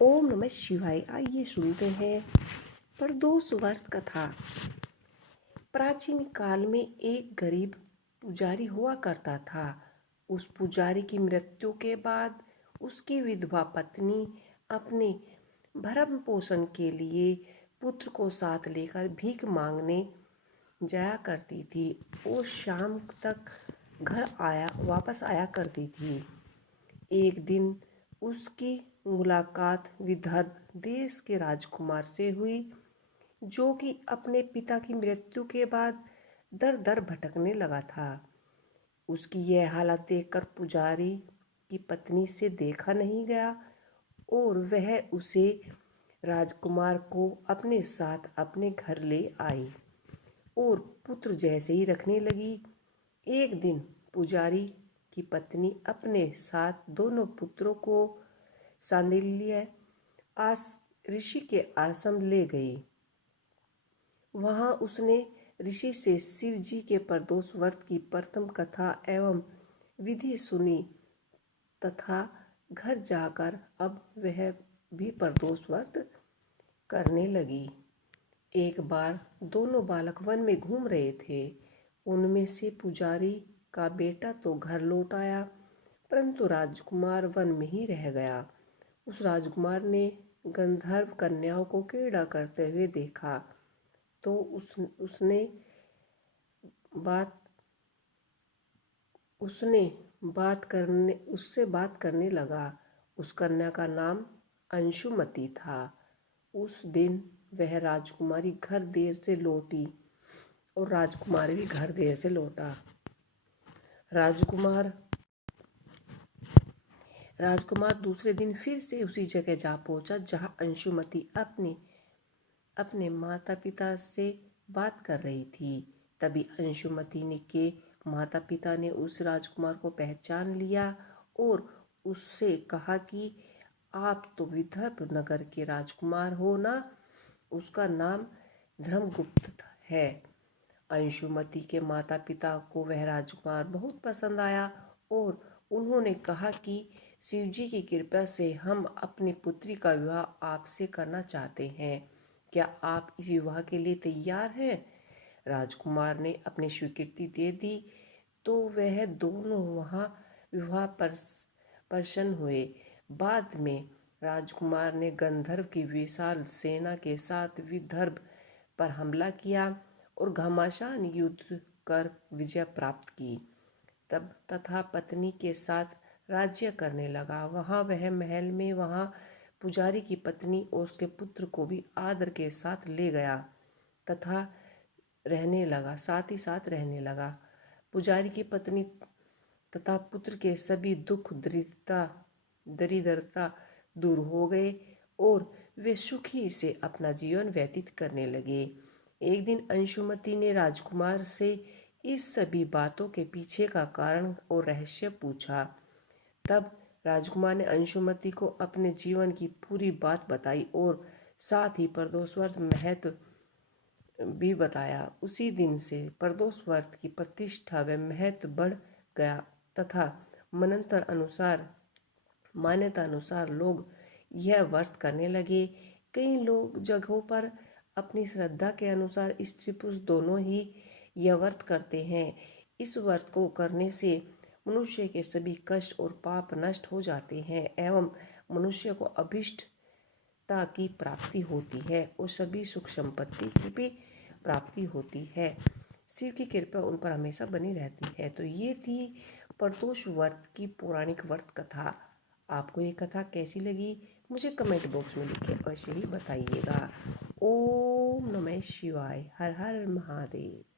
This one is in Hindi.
ओम नमः शिवाय। आइए सुनते हैं प्रदोष व्रत कथा। प्राचीन काल में एक गरीब पुजारी हुआ करता था। उस पुजारी की मृत्यु के बाद उसकी विधवा पत्नी अपने भरण पोषण के लिए पुत्र को साथ लेकर भीख मांगने जाया करती थी और शाम तक वापस आया करती थी। एक दिन उसकी मुलाकात विदर्भ देश के राजकुमार से हुई, जो कि अपने पिता की मृत्यु के बाद दर दर भटकने लगा था। उसकी यह हालत देखकर पुजारी की पत्नी से देखा नहीं गया और वह उसे राजकुमार को अपने साथ अपने घर ले आई और पुत्र जैसे ही रखने लगी। एक दिन पुजारी की पत्नी अपने साथ दोनों पुत्रों को सांडिल्य ऋषि के आश्रम ले गई। वहां उसने ऋषि से शिव जी के प्रदोष व्रत की प्रथम कथा एवं विधि सुनी तथा घर जाकर अब वह भी प्रदोष व्रत करने लगी। एक बार दोनों बालक वन में घूम रहे थे। उनमें से पुजारी का बेटा तो घर लौट आया, परंतु राजकुमार वन में ही रह गया। उस राजकुमार ने गंधर्व कन्याओं को क्रीड़ा करते हुए देखा तो उसने उससे बात करने लगा। उस कन्या का नाम अंशुमति था। उस दिन वह राजकुमारी घर देर से लौटी और राजकुमार भी घर देर से लौटा। राजकुमार दूसरे दिन फिर से उसी जगह जा पहुंचा जहां अंशुमति अपने माता पिता से बात कर रही थी। तभी अंशुमति के माता पिता ने उस राजकुमार को पहचान लिया और उससे कहा कि आप तो विदर्भ नगर के राजकुमार हो ना। उसका नाम धर्मगुप्त है। अंशुमति के माता पिता को वह राजकुमार बहुत पसंद आया और उन्होंने कहा कि शिवजी की कृपा से हम अपनी पुत्री का विवाह आपसे करना चाहते हैं। क्या आप इस विवाह के लिए तैयार हैं? राजकुमार ने अपनी स्वीकृति दे दी तो वह दोनों वहां विवाह पर प्रसन्न हुए। बाद में राजकुमार ने गंधर्व की विशाल सेना के साथ विदर्भ पर हमला किया और घमासान युद्ध कर विजय प्राप्त की। तब तथा पत्नी के साथ राज्य करने लगा। वहां वह महल में पुजारी की पत्नी और उसके पुत्र को भी आदर के साथ ले गया तथा साथ ही साथ रहने लगा। पुजारी की पत्नी तथा पुत्र के सभी दुख दरिद्रता दूर हो गए और वे सुखी से अपना जीवन व्यतीत करने लगे। एक दिन अंशुमति ने राजकुमार से इस सभी बातों के पीछे का कारण और रहस्य पूछा। तब राजकुमार ने अंशुमति को अपने जीवन की पूरी बात बताई और साथ ही प्रदोष व्रत महत्व भी बताया। उसी दिन से प्रदोष व्रत की प्रतिष्ठा व महत्व बढ़ गया तथा मान्यता अनुसार लोग यह व्रत करने लगे। कई लोग जगहों पर अपनी श्रद्धा के अनुसार स्त्री पुरुष दोनों ही यह व्रत करते हैं। इस व्रत को करने से मनुष्य के सभी कष्ट और पाप नष्ट हो जाते हैं एवं मनुष्य को अभीष्टता की प्राप्ति होती है और सभी सुख संपत्ति की भी प्राप्ति होती है। शिव की कृपा उन पर हमेशा बनी रहती है। तो ये थी प्रदोष व्रत की पौराणिक व्रत कथा। आपको ये कथा कैसी लगी मुझे कमेंट बॉक्स में लिख के अवश्य ही बताइएगा। ओम नमः शिवाय। हर हर महादेव।